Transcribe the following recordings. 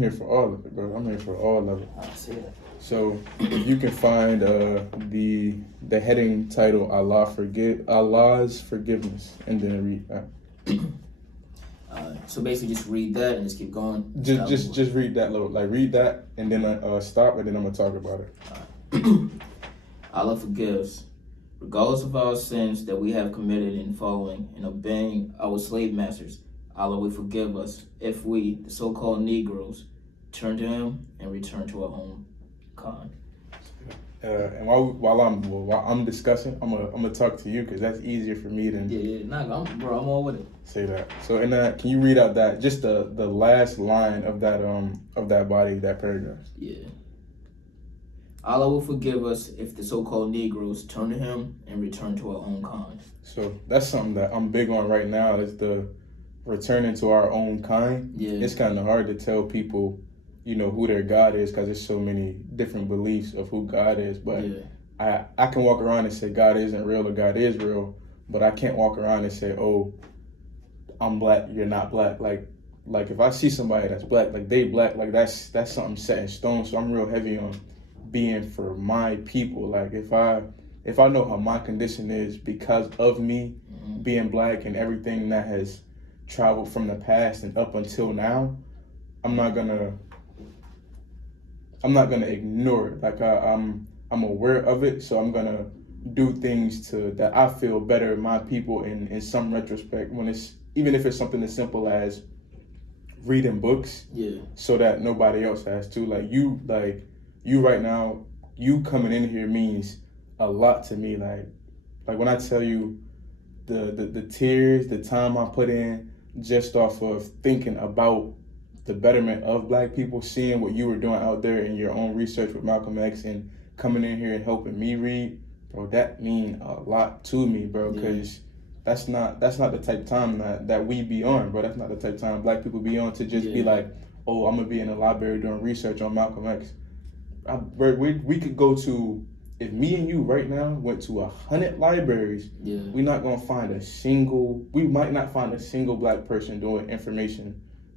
here for all of it, bro. I'm here for all of it. I see it. So you can find the heading title Allah's forgiveness, and then read that. So basically, just read that and just keep going. Just read that little, like read that, and then stop, and then I'm gonna talk about it. Allah forgives, regardless of our sins that we have committed in following and obeying our slave masters. Allah will forgive us if we, the so-called Negroes, turn to Him and return to our home kind. And while I'm discussing, I'm gonna talk to you because that's easier for me than I'm all with it. Say that. So in that, can you read out that just the last line of that body, that paragraph? Yeah. Allah will forgive us if the so-called Negroes turn to Him and return to our own kind. So that's something that I'm big on right now, is the returning to our own kind. Yeah. It's kind of hard to tell people, who their God is, because there's so many different beliefs of who God is. But yeah. I can walk around and say God isn't real or God is real, but I can't walk around and say, oh, I'm black, you're not black. Like if I see somebody that's black, like they black, like that's something set in stone. So I'm real heavy on being for my people. Like if I know how my condition is because of me being black and everything that has traveled from the past and up until now, I'm not gonna ignore it. Like I'm aware of it, so I'm gonna do things that I feel better my people in some retrospect, when it's, even if it's something as simple as reading books, so that nobody else has to. Like you right now, you coming in here means a lot to me. Like when I tell you the tears, the time I put in just off of thinking about the betterment of black people, seeing what you were doing out there in your own research with Malcolm X and coming in here and helping me read, bro, that mean a lot to me, bro, because that's not the type of time that we be on, bro. That's not the type of time black people be on, to just be like, oh, I'm gonna be in the library doing research on Malcolm X. Bro, we could go to, if me and you right now went to 100 libraries, we're not gonna find we might not find a single black person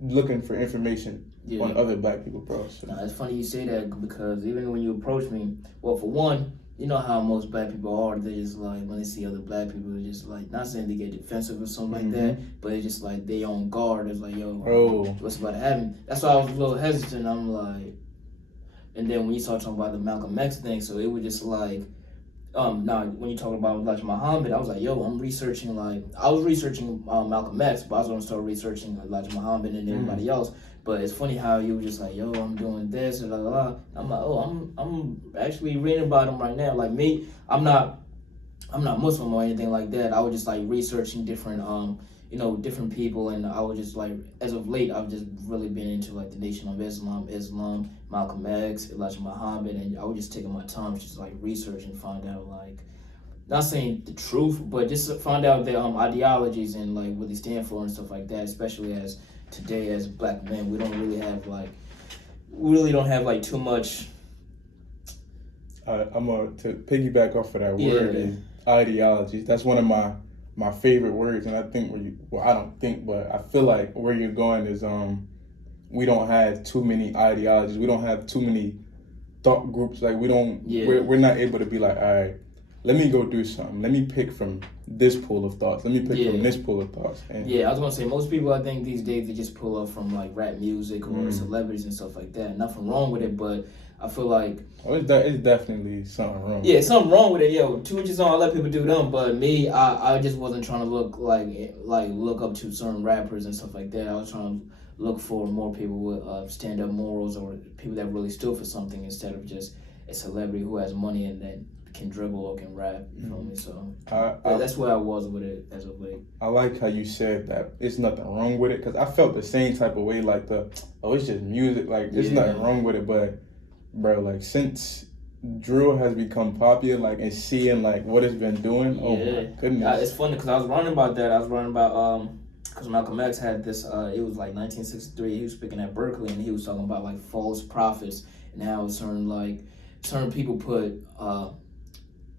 looking for information on other black people, bro. So. Nah, it's funny you say that, because even when you approach me, well, for one, you know how most black people are. They just like, when they see other black people, they're just like, not saying they get defensive or something like that, but it's just like they on guard. It's like, yo, what's about to happen? That's why I was a little hesitant. I'm like, and then when you start talking about the Malcolm X thing, so it was just like, when you talk about Elijah Muhammad, I was like, yo, I was researching Malcolm X, but I was going to start researching Elijah Muhammad and everybody else. But it's funny how you were just like, yo, I'm doing this, and blah, blah, blah. I'm like, oh, I'm actually reading about him right now. Like me, I'm not Muslim or anything like that. I was just like researching different, different people, and I was just like, as of late, I've just really been into like the Nation of Islam, Malcolm X, Elijah Muhammad, and I was just taking my time just like research and find out, like, not saying the truth, but just find out their ideologies and like what they stand for and stuff like that. Especially as today, as black men, we really don't have like too much. I'm to piggyback off of that word is ideologies. That's one of my favorite words, and I think I don't think, but I feel like where you're going is we don't have too many ideologies. We don't have too many thought groups. Like we're not able to be like, all right, let me go do something. Let me pick from this pool of thoughts. Let me pick from this pool of thoughts. And I was gonna say, most people, I think these days, they just pull up from like rap music or celebrities and stuff like that. Nothing wrong with it, but I feel like it's definitely something wrong. Yeah, something wrong with it. Yo, to each his own. I let people do them, but me, I just wasn't trying to look up to certain rappers and stuff like that. I was trying to look for more people with stand-up morals, or people that really stood for something, instead of just a celebrity who has money and that can dribble or can rap. You feel me? So that's where I was with it as of late. I like how you said that it's nothing wrong with it, because I felt the same type of way. Like it's just music. Like there's nothing wrong with it, but bro, like since drill has become popular, like, and seeing like what it's been doing, oh my goodness. It's funny because I was running about because Malcolm X had this. It was like 1963. He was speaking at Berkeley, and he was talking about like false prophets and how certain people put.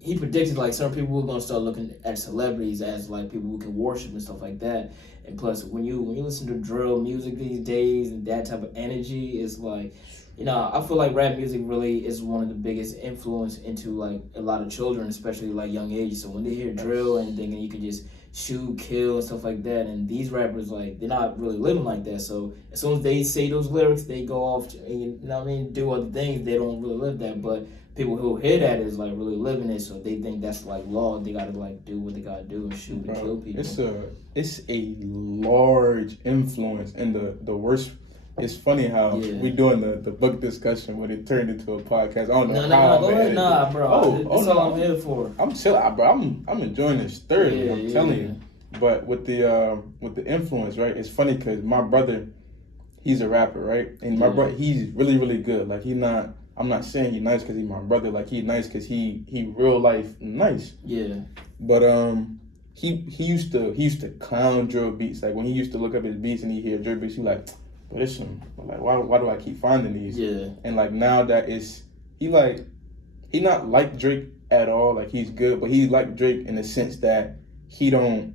he predicted like certain people were gonna start looking at celebrities as like people who can worship and stuff like that. And plus, when you listen to drill music these days and that type of energy, it's like, I feel like rap music really is one of the biggest influence into like a lot of children, especially like young age. So when they hear drill and thinking you can just shoot, kill, and stuff like that, and these rappers like they're not really living like that. So as soon as they say those lyrics, they go off, do other things. They don't really live that, but people who hear that is like really living it, so they think that's like law. They gotta like do what they gotta do and shoot and kill people. It's a large influence, and the worst. It's funny how we doing the book discussion when it turned into a podcast. I don't know how. Go ahead, bro. That's all I'm here for. I'm chill, bro. I'm enjoying this thoroughly. I'm telling you. But with the influence, right? It's funny because my brother, he's a rapper, right? And my brother, he's really really good. Like I'm not saying he's nice because he's my brother. Like he's nice because he real life nice. Yeah. But he used to clown drill beats. Like when he used to look up his beats and he hear drill beats, he like, but it's some like why do I keep finding these? Yeah. And like now that he not like Drake at all. Like he's good, but he's like Drake in the sense that he don't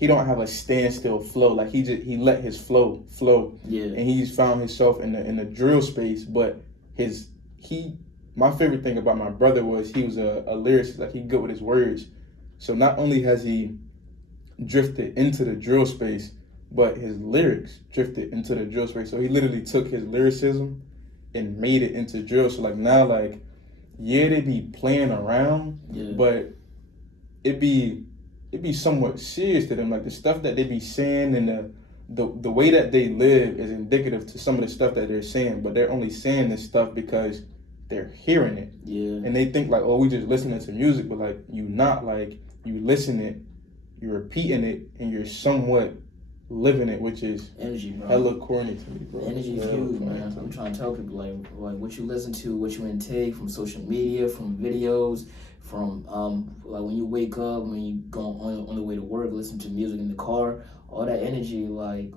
have a standstill flow. Like he let his flow. Yeah. And he's found himself in the drill space, but my favorite thing about my brother was he was a lyricist. Like he good with his words. So not only has he drifted into the drill space, but his lyrics drifted into the drill space. So he literally took his lyricism and made it into drill. So like now, like they be playing around, but it be somewhat serious to them. Like the stuff that they be saying and the way that they live is indicative to some of the stuff that they're saying. But they're only saying this stuff because they're hearing it. Yeah. And they think like, oh, we just listening to music, but like you not, like you listen it, you're repeating it, and you're somewhat living it, which is energy, bro. Hella corny to me, bro. Energy is huge, man. I'm trying to tell people like what you listen to, what you intake from social media, from videos, from like when you wake up, when you go on the way to work, listen to music in the car. All that energy like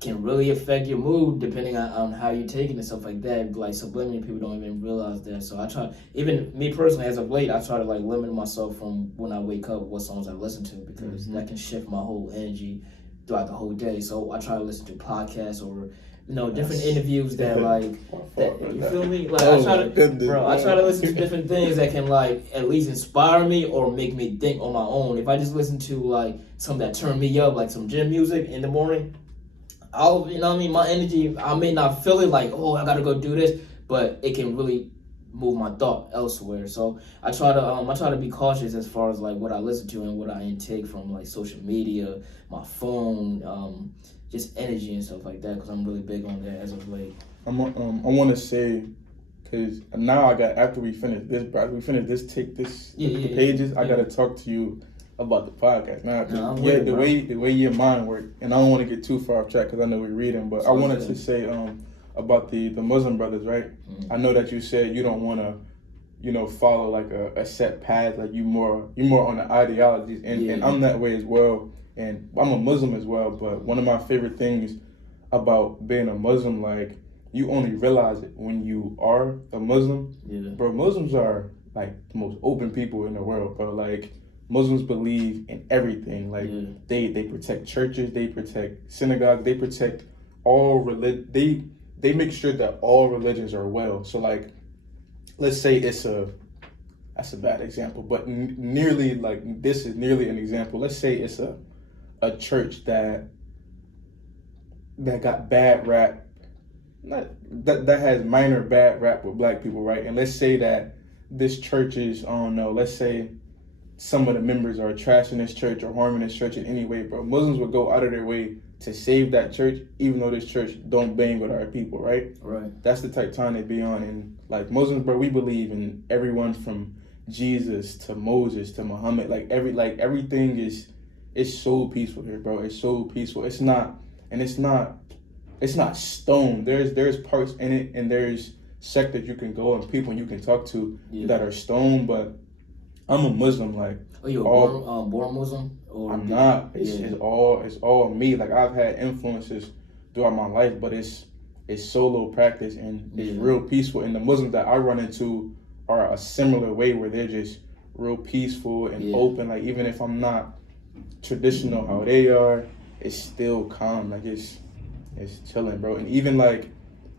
can really affect your mood depending on how you take it and stuff like that. Like subliminally, people don't even realize that. So I try, even me personally, as of late, I try to like limit myself from when I wake up what songs I listen to because that can shift my whole energy throughout the whole day. So I try to listen to podcasts or different interviews that like that, you feel me? Like I try to listen to different things that can like at least inspire me or make me think on my own. If I just listen to like something that turn me up, like some gym music in the morning, I'll my energy, I may not feel it like, oh, I gotta go do this, but it can really move my thought elsewhere. So I try to be cautious as far as like what I listen to and what I intake from like social media, my phone, just energy and stuff like that, because I'm really big on that as of late. I want to say, because now after we finish this, bro, the pages, I gotta talk to you about the podcast now. The way your mind works, and I don't want to get too far off track because I know we're reading, but I wanted to say about the Muslim brothers, right? I know that you said you don't want to, follow like a set path, like you're more on the ideologies, and I'm that way as well, and I'm a Muslim as well. But one of my favorite things about being a Muslim, like you only realize it when you are a Muslim. Bro, Muslims are like the most open people in the world, bro. Like Muslims believe in everything. Like they protect churches, they protect synagogues, they protect all religion. They make sure that all religions are well. So like, let's say that's a bad example, but nearly like this is nearly an example. Let's say it's a church that got bad rap, that has minor bad rap with black people, right? And let's say that this church is, I don't know, let's say some of the members are trashing this church or harming this church in any way, bro. Muslims would go out of their way to save that church, even though this church don't bang with our people, right? Right. That's the type time they be on. And like Muslims, bro, we believe in everyone from Jesus to Moses to Muhammad. Like everything is so peaceful here, bro. It's so peaceful. It's not stone. There's parts in it, and there's sect that you can go and people you can talk to that are stone, but I'm a Muslim, like. Oh, you're born Muslim? Or I'm not. It's all me. Like I've had influences throughout my life, but it's solo practice and it's real peaceful. And the Muslims that I run into are a similar way where they're just real peaceful and Yeah. open. Like even if I'm not traditional how they are, it's still calm. Like it's chilling, bro. And even like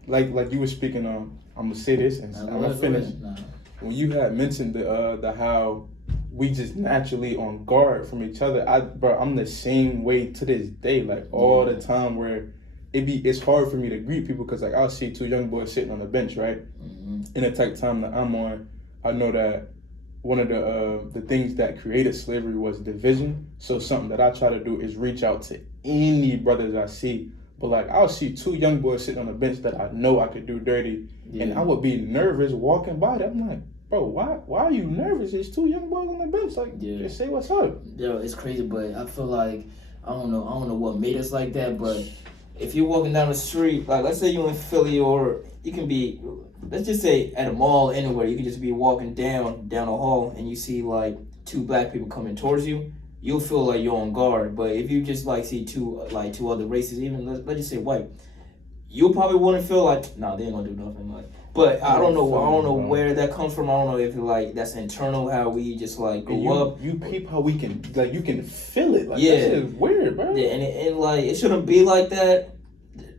you were speaking on, I'm gonna say this and I'm gonna finish. Nah. When you had mentioned the how we just naturally on guard from each other, I'm the same way to this day. Like all the time where it's hard for me to greet people because like I'll see two young boys sitting on the bench, right? In the type time that I'm on, I know that one of the things that created slavery was division. So something that I try to do is reach out to any brothers I see. But like I'll see two young boys sitting on a bench that I know I could do dirty, and I would be nervous walking by them. I'm like, bro, why are you nervous? There's two young boys on the bench. Like, just say what's up. Yo, it's crazy, but I feel like I don't know what made us like that. But if you're walking down the street, like let's say you're in Philly, or you can be, let's just say at a mall, anywhere, you can just be walking down a hall, and you see like two black people coming towards you. You'll feel like you're on guard. But if you just like see two other races, even let's just say white, you probably wouldn't feel like, nah, they ain't gonna do nothing. Like, but I don't know where that comes from. I don't know if like that's internal, how we just like grow up. You peep how we can like you can feel it. Like that shit is weird, bro. Yeah, and like it shouldn't be like that.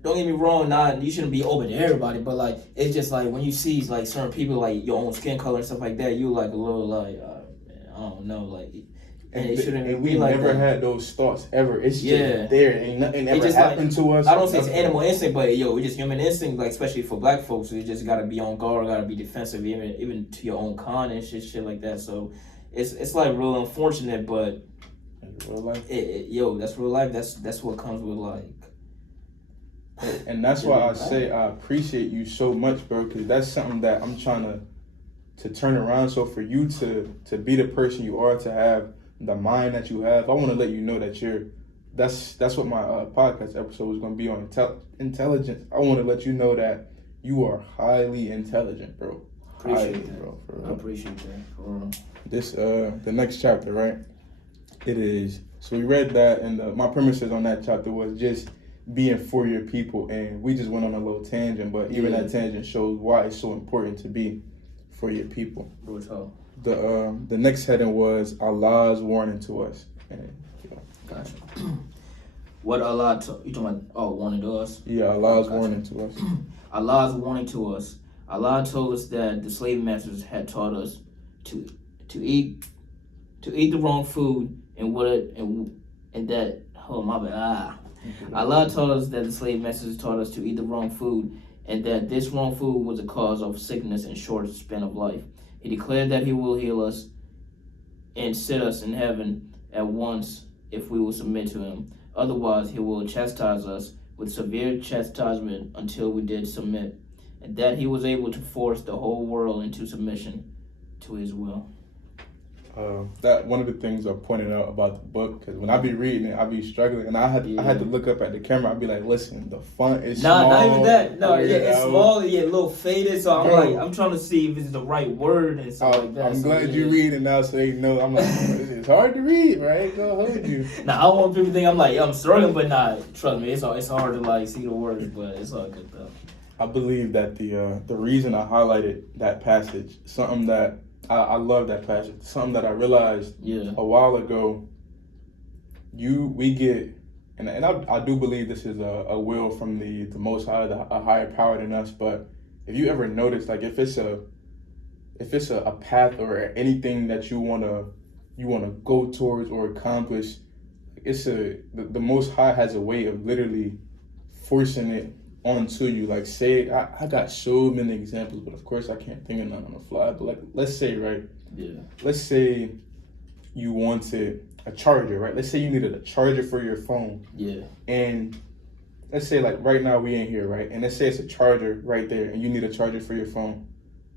Don't get me wrong, you shouldn't be open to everybody, but like it's just like when you see like certain people like your own skin color and stuff like that, you like a little like man, I don't know, like. And it shouldn't and we be like never that. had those thoughts ever. It's just there. Ain't nothing ever happened to us. I don't say it's animal instinct, but it's just human instinct. Like especially for black folks, you just gotta be on guard, gotta be defensive, even to your own con and shit like that. So it's like real unfortunate, but real life. That's real life. That's what comes with like. And that's why I say I appreciate you so much, bro, because that's something that I'm trying to turn around. So for you to be the person you are, to have the mind that you have, I want to let you know that that's what my podcast episode is going to be on, intelligence. I want to let you know that you are highly intelligent, bro. Appreciate that, bro. I appreciate that, for real. This the next chapter, right? It is. So we read that, and my premises on that chapter was just being for your people, and we just went on a little tangent, but even that tangent shows why it's so important to be for your people. The next heading was Allah's warning to us. And, Gotcha. What Allah you talking about? Warning to us? Yeah, Allah's warning to us. Allah's warning to us. Allah told us that the slave masters had taught us to eat the wrong food, and that Allah told us that the slave masters taught us to eat the wrong food, and that this wrong food was a cause of sickness and short span of life. He declared that he will heal us and sit us in heaven at once if we will submit to him. Otherwise, he will chastise us with severe chastisement until we did submit, and that he was able to force the whole world into submission to his will. That one of the things I pointed out about the book, because when I be reading it, I be struggling, and I had to look up at the camera. I'd be like, "Listen, the font is small." Not even that. No, it's small. A little faded. So I'm trying to see if it's the right word and stuff like that. I'm glad you're reading now, so they know. I'm like, it's hard to read, right? Go hold you. Now I don't want people to think I'm like I'm struggling, but trust me, it's hard to like see the words, but it's all good though. I believe that the reason I highlighted that passage, something that I love that passage. Something that I realized a while ago. We get, and I do believe this is a will from the Most High, a higher power than us. But if you ever notice, like if it's a path or anything that you wanna go towards or accomplish, the Most High has a way of literally forcing it onto you. Like say I got so many examples, but of course I can't think of none on the fly. But like let's say you wanted a charger, right? Let's say you needed a charger for your phone. And let's say like right now we in here, right? And let's say it's a charger right there and you need a charger for your phone.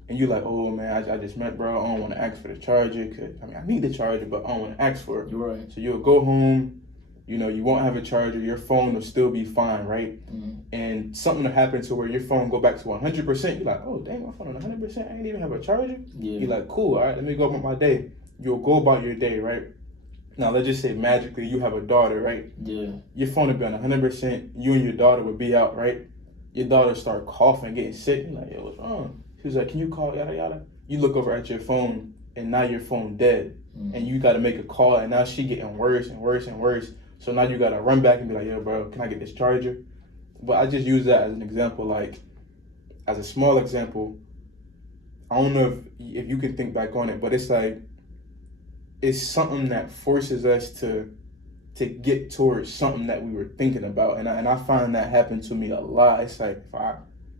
And you're like, oh man, I just met bro, I don't want to ask for the charger, cause I need the charger, but I don't want to ask for it. You're right. So you'll go home, you won't have a charger, your phone will still be fine, right? And something will happen to where your phone go back to 100%. You're like, oh, dang, my phone on 100%. I ain't even have a charger. You're like, cool, all right, let me go about my day. You'll go about your day, right? Now, let's just say magically you have a daughter, right? Your phone would be on 100%. You and your daughter would be out, right? Your daughter start coughing, getting sick. You're like, yo, what's wrong? She was like, can you call yada yada? You look over at your phone and now your phone dead, and you got to make a call, and now she getting worse and worse and worse. So now you got to run back and be like, yo, bro, can I get this charger? But I just use that as an example, like as a small example. I don't know if you can think back on it, but it's like it's something that forces us to get towards something that we were thinking about, and I find that happen to me a lot. It's like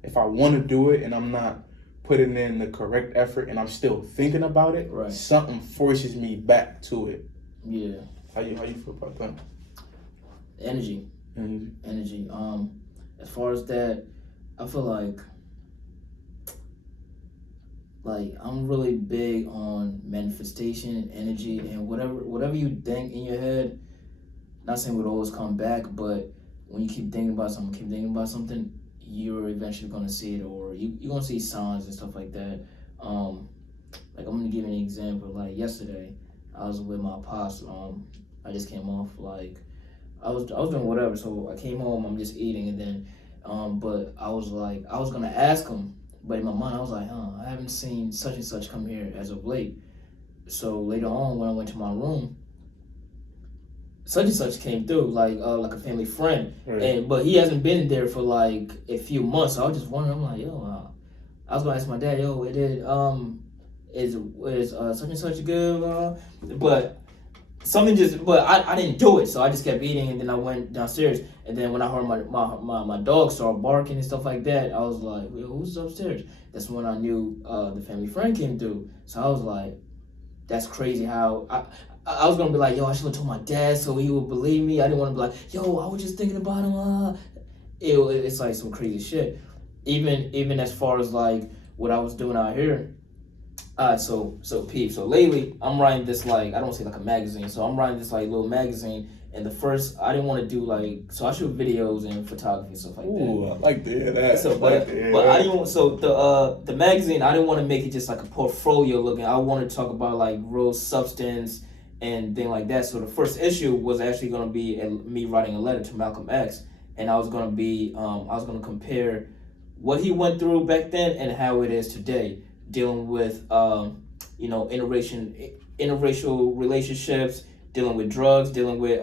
if I want to do it and I'm not putting in the correct effort and I'm still thinking about it, right, something forces me back to it. Yeah. How you feel about that? Energy. As far as that, I feel like I'm really big on manifestation, energy, and whatever you think in your head. Not saying it would always come back, but when you keep thinking about something, you're eventually gonna see it, or you're gonna see signs and stuff like that. Like I'm gonna give you an example. Like yesterday, I was with my pops. I just came off I was doing whatever, so I came home. I'm just eating, and then, but I was gonna ask him, but in my mind I was like, I haven't seen such and such come here as of late. So later on, when I went to my room, such and such came through, like a family friend, right. But he hasn't been there for like a few months. So I was just wondering, I'm like, I was gonna ask my dad, is such and such good, but I didn't do it, so I just kept eating, and then I went downstairs, and then when I heard my dog start barking and stuff like that, I was like, who's upstairs? That's when I knew the family friend came through. So I was like, that's crazy how I was gonna be like, I should have told my dad so he would believe me. I didn't want to be like, I was just thinking about him. It's like some crazy shit. Even as far as like what I was doing out here. So Pete. So lately, I'm writing this I don't say like a magazine. So I'm writing this little magazine. And the first, I didn't want to do so I shoot videos and photography and stuff like that. Ooh, I like to hear that. So, but I didn't want, the magazine, I didn't want to make it just like a portfolio looking. I wanted to talk about real substance and thing like that. So the first issue was actually going to be me writing a letter to Malcolm X, and I was going to compare what he went through back then and how it is today, dealing with interracial relationships, dealing with drugs, dealing with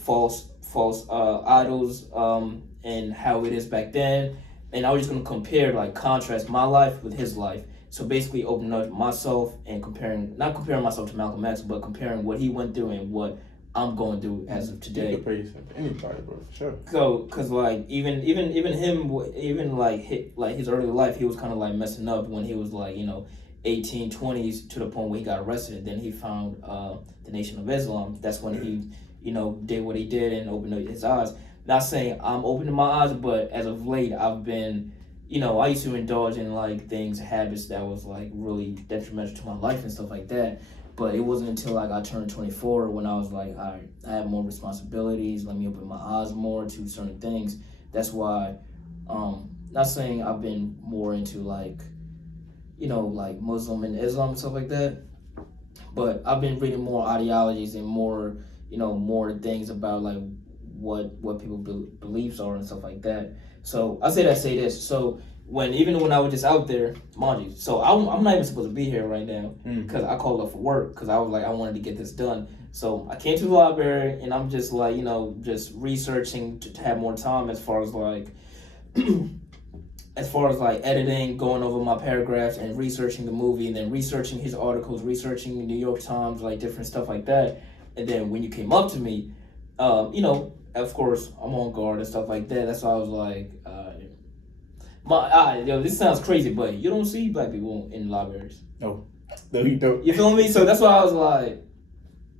false idols, and how it is back then. And I was just gonna compare, contrast my life with his life. So basically opening up myself and not comparing myself to Malcolm X, but comparing what he went through and what I'm going through as of today. You can praise anybody, bro, for sure. So, cause even him, his early life, he was kind of messing up when he was 18, 20s, to the point where he got arrested. Then he found the Nation of Islam. That's when he, did what he did and opened up his eyes. Not saying I'm opening my eyes, but as of late, I've been, I used to indulge in habits that was really detrimental to my life and stuff like that. But it wasn't until I turned 24 when I was like, all right, I have more responsibilities. Let me open my eyes more to certain things. That's why, not saying I've been more into Muslim and Islam and stuff like that, but I've been reading more ideologies and more, more things about what people beliefs are and stuff like that. So I say this. So even when I was just out there, mind you, so I'm not even supposed to be here right now because I called up for work because I was I wanted to get this done. So I came to the library and I'm just just researching to have more time as far as editing, going over my paragraphs and researching the movie, and then researching his articles, researching the New York Times, different stuff like that. And then when you came up to me, of course I'm on guard and stuff like that. That's why I was like, this sounds crazy, but you don't see black people in libraries. No, you don't. You feel me? So that's why I was like,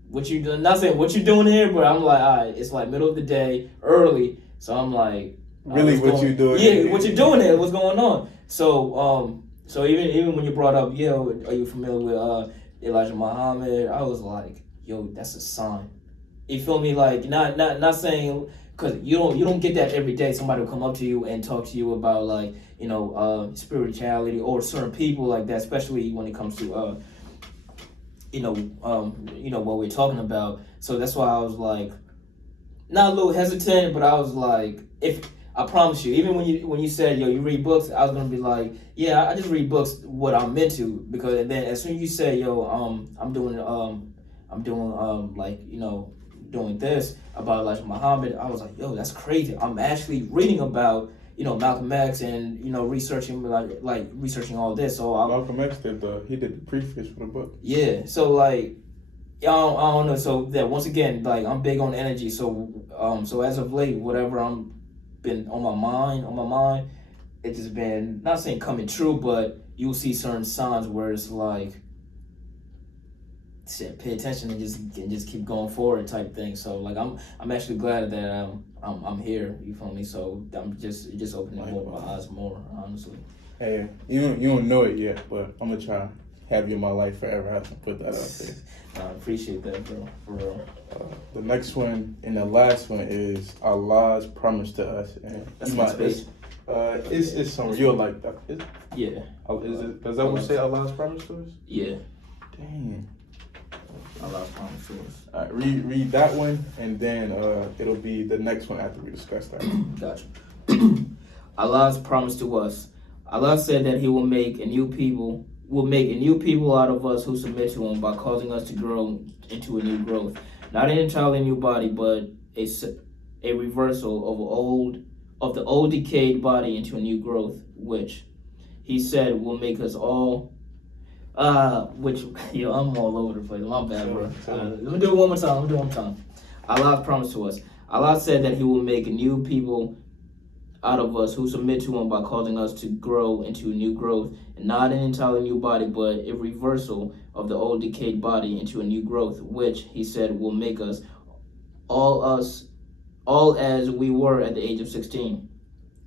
what you doing? Not saying what you doing here, but I'm like, all right, it's middle of the day, early. So I'm like, really, what you doing? Yeah, what you doing there? What's going on? So even when you brought up, are you familiar with Elijah Muhammad? I was like, that's a sign. You feel me? Not saying, because you don't get that every day. Somebody will come up to you and talk to you about spirituality or certain people like that, especially when it comes to what we're talking about. So that's why I was not a little hesitant, but I was I promise you, even when you said, yo, you read books, I was gonna be like, yeah, I just read books what I'm into, because then as soon as you say, yo, I'm doing like, doing this about like Muhammad, I was like, yo, that's crazy. I'm actually reading about, Malcolm X, and researching like researching all this. So Malcolm X did the preface for the book. yeah, so like, I don't know. So that once again, like, I'm big on energy. So as of late, whatever I'm been on my mind, it's just been, not saying coming true, but you'll see certain signs where it's like, shit, pay attention and just keep going forward type thing. So like, I'm actually glad that I'm here. You feel me? So I'm just opening my eyes more, honestly. Hey, you don't know it yet, but I'm gonna try to have you in my life forever. I have to put that out there. I appreciate that, bro. For real. The next one and the last one is Allah's promise to us, and That's my space. It's somewhere you'll like that. Yeah. Does that one say Allah's promise to us? Yeah. Dang. Allah's promise to us. All right, read that one, and then it'll be the next one after we discuss that. Gotcha. Allah's promise to us. Allah said that He will make a new people out of us who submit to Him by causing us to grow into a new growth, not an entirely new body, but a reversal of the old decayed body into a new growth, which He said will make us all. I'm all over the place. My bad, bro. Let me do it one more time. Allah's promise to us. Allah said that He will make a new people out of us who submit to Him by causing us to grow into a new growth, and not an entirely new body, but a reversal of the old decayed body into a new growth, which He said will make us all as we were at the age of 16.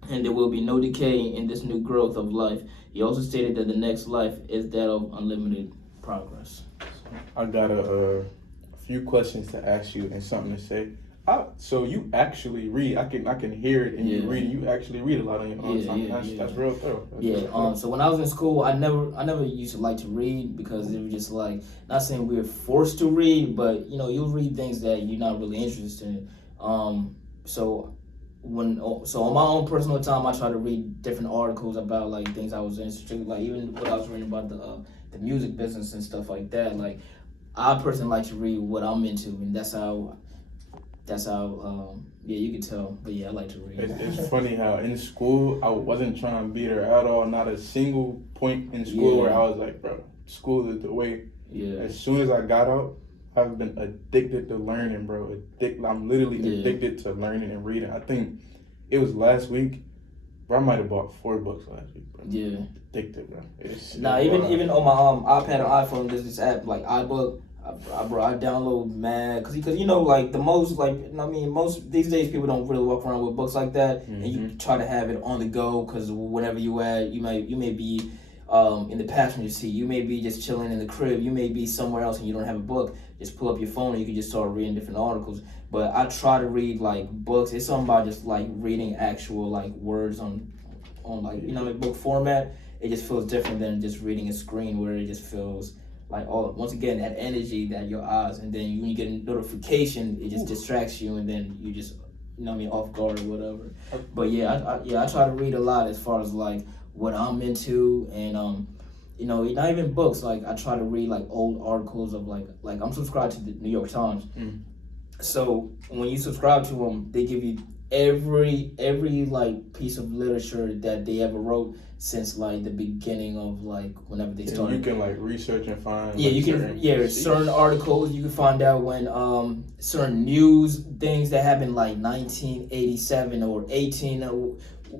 And there will be no decay in this new growth of life. He also stated that the next life is that of unlimited progress. I got a few questions to ask you and something to say. So you actually read? I can hear it in you reading. You actually read a lot on your own time. That's real thorough. So when I was in school, I never used to like to read, because it was just like, not saying we were forced to read, but you'll read things that you're not really interested in. So on my own personal time, I try to read different articles about like things I was interested in, like even what I was reading about the music business and stuff like that. Like, I personally like to read what I'm into, and that's how you can tell. But yeah, I like to read. It's funny how in school I wasn't trying to beat her at all. Not a single point in school where I was like, bro, school is the way. Yeah. As soon as I got out, I've been addicted to learning, bro. I'm literally addicted to learning and reading. I think it was last week, bro. I might have bought 4 books last week, bro. Yeah. Addicted, bro. Even on my iPad or iPhone, there's this app like iBook. I download mad, cause like the most, like, most these days people don't really walk around with books like that, and you try to have it on the go, cause whenever you at, you may be in the passenger seat, you may be just chilling in the crib, you may be somewhere else and you don't have a book. Just pull up your phone and you can just start reading different articles. But I try to read like books. It's something about just like reading actual like words on like book format. It just feels different than just reading a screen, where it just feels like, once again, that energy that your eyes, and then when you get a notification, it just distracts you, and then you just off guard or whatever. But I try to read a lot as far as like what I'm into, and not even books. Like, I try to read like old articles of like I'm subscribed to the New York Times. So when you subscribe to them, they give you every like piece of literature that they ever wrote since like the beginning of like whenever they started. You can like research and find. Yeah, you can. Certain articles you can find out when certain news things that happened like 1987 or 18.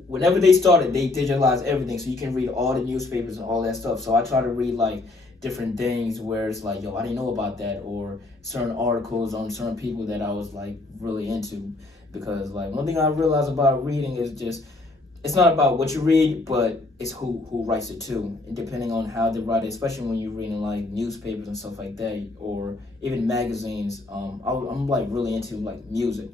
Whenever they started, they digitalized everything, so you can read all the newspapers and all that stuff. So I try to read like different things where it's like, yo, I didn't know about that, or certain articles on certain people that I was like really into. Because like one thing I realized about reading is just, it's not about what you read, but it's who writes it too. And depending on how they write it, especially when you're reading like newspapers and stuff like that, or even magazines. I'm like really into like music,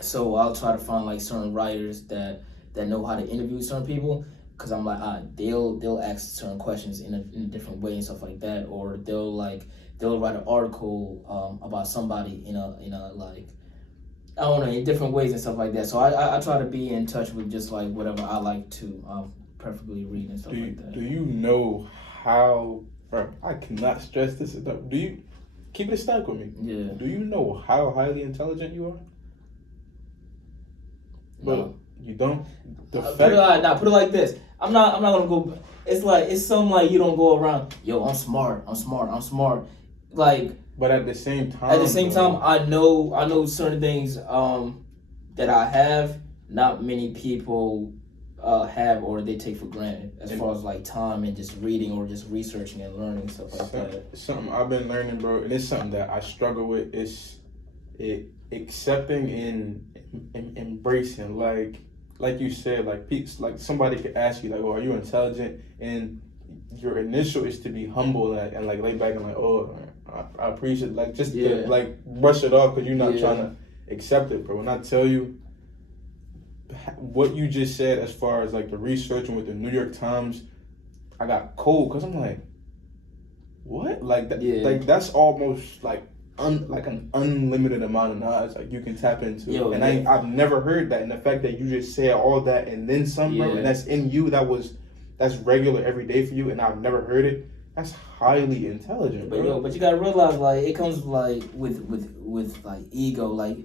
so I'll try to find like certain writers that know how to interview certain people, because I'm like, they'll ask certain questions in a different way and stuff like that, or they'll write an article about somebody in a like I don't know, in different ways and stuff like that. So I try to be in touch with just like whatever I like to preferably read and stuff like that. Do you know how? Bro, I cannot stress this enough. Do you keep it a stack with me? Yeah. Do you know how highly intelligent you are? No. You don't. Put it like this. I'm not gonna go. It's something like you don't go around. Yo, I'm smart. Like, but at the same time, I know certain things that I have. Not many people have or they take for granted as far as like time and just reading or just researching and learning and stuff like that. Something I've been learning, bro, and it's something that I struggle with. Is accepting and embracing, like you said, like somebody could ask you like, "Oh, are you intelligent?" And your initial is to be humble and like lay back and like, "Oh, I appreciate," like just to like brush it off because you're not trying to accept it, bro. When I tell you what you just said as far as like the research and with the New York Times, I got cold because I'm like, what? Like that? Like that's almost like an unlimited amount of knowledge like you can tap into. I've never heard that, and the fact that you just said all that and then some, bro, and that's in you. That's regular every day for you, and I've never heard it. That's highly intelligent, bro. But you gotta realize like it comes like with like ego. Like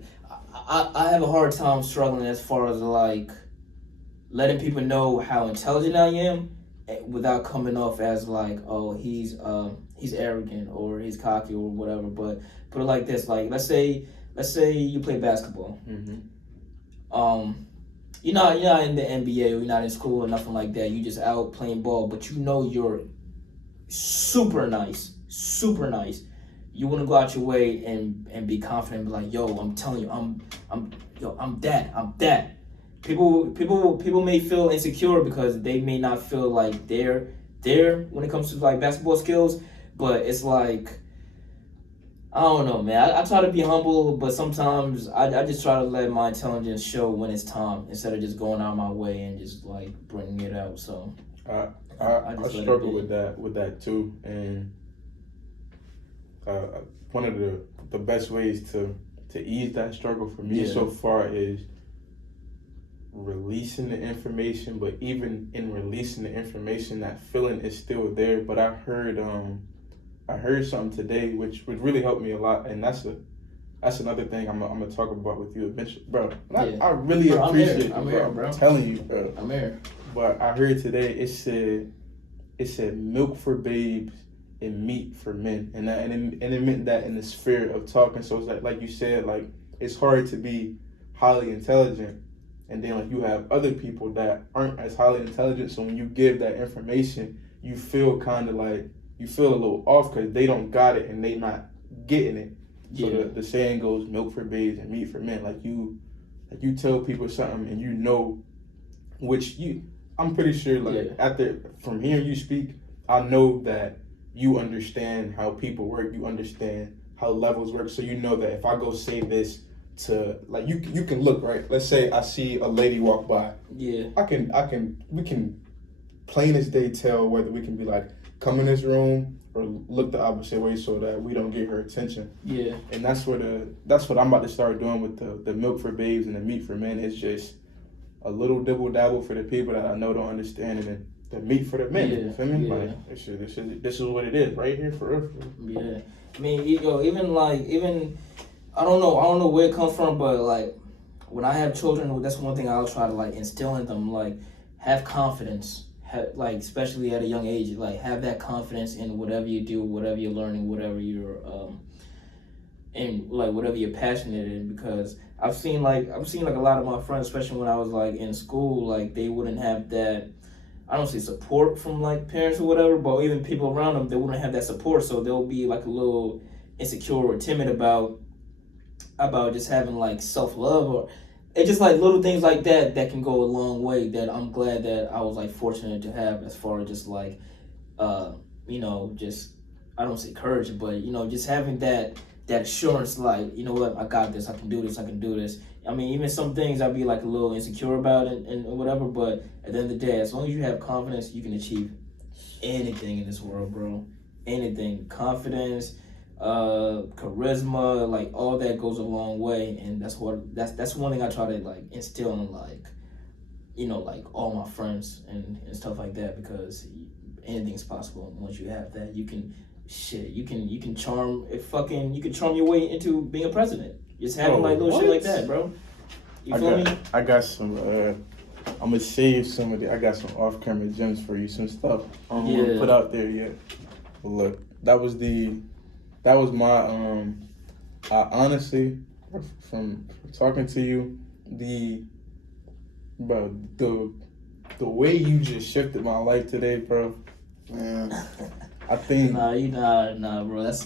I have a hard time struggling as far as like letting people know how intelligent I am without coming off as like, oh, he's arrogant or he's cocky or whatever. But put it like this, like let's say you play basketball. You're not in the NBA or you're not in school or nothing like that. You just out playing ball, but you know you're super nice. You want to go out your way and be confident and be like, yo, I'm telling you, I'm that. People may feel insecure because they may not feel like they're there when it comes to like basketball skills, but it's like, I don't know, man. I try to be humble, but sometimes I just try to let my intelligence show when it's time instead of just going out my way and just like bringing it out. So I struggle with that too, and one of the best ways to ease that struggle for me so far is releasing the information. But even in releasing the information, that feeling is still there. But I heard something today which really helped me a lot, and that's another thing I'm gonna talk about with you eventually, bro. I really appreciate you, bro. I'm telling you, bro. I'm here. But I heard today it said milk for babes and meat for men, and it meant that in the sphere of talking. So it's like you said, like it's hard to be highly intelligent, and then like you have other people that aren't as highly intelligent. So when you give that information, you feel kind of like you feel a little off because they don't got it and they not getting it. So the saying goes, milk for babes and meat for men. Like you tell people something and you know, I'm pretty sure from hearing you speak, I know that you understand how people work. You understand how levels work. So you know that if I go say this to like you can look right. Let's say I see a lady walk by. Yeah. We can plain as day tell whether we can be like, come in this room or look the opposite way so that we don't get her attention. Yeah. And that's what I'm about to start doing with the milk for babes and the meat for men. It's just a little dibble dabble for the people that I know don't understand, and then the meat for the men. You feel me? Yeah. Like this is what it is right here for us. Yeah. I mean, even I don't know where it comes from, but like when I have children, that's one thing I'll try to like instill in them, like have confidence. Like especially at a young age, like have that confidence in whatever you do, whatever you're learning, whatever you're and like whatever you're passionate in. Because I've seen like a lot of my friends, especially when I was like in school, like they wouldn't have that, I don't say support from like parents or whatever, but even people around them, they wouldn't have that support, so they'll be like a little insecure or timid about just having like self-love, or it's just like little things like that can go a long way, that I'm glad that I was like fortunate to have, as far as just like just, I don't say courage, but just having that assurance, like, you know what, I got this, I can do this. I mean, even some things I'd be like a little insecure about and whatever, but at the end of the day, as long as you have confidence, you can achieve anything in this world, bro. Anything. Confidence, charisma, like all that goes a long way, and that's one thing I try to like instill in like, you know, like all my friends and stuff like that, because anything's possible once you have that. You can charm your way into being a president. Just having like little shit like that, bro. You feel me? I got some. I'm gonna save some of the. I got some off-camera gems for you. Some stuff I don't want to put out there yet. But look, that was my. I honestly, from talking to you, the way you just shifted my life today, bro. Man, I think. Nah, bro. That's